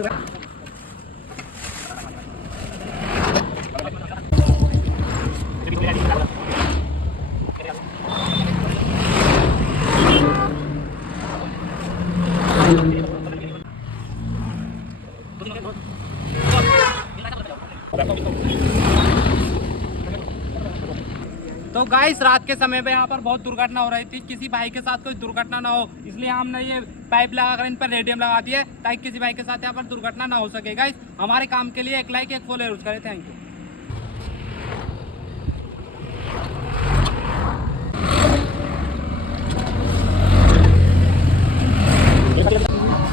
तो गाइस रात के समय पे यहाँ पर बहुत दुर्घटना हो रही थी। किसी भाई के साथ कोई दुर्घटना ना हो इसलिए हमने ये पाइप लगाकर इन पर रेडियम लगा दिया ताकि किसी भाई के साथ यहाँ पर दुर्घटना ना हो सके। गाइस हमारे काम के लिए एक लाइक एक फॉलो जरूर करें। Thank you.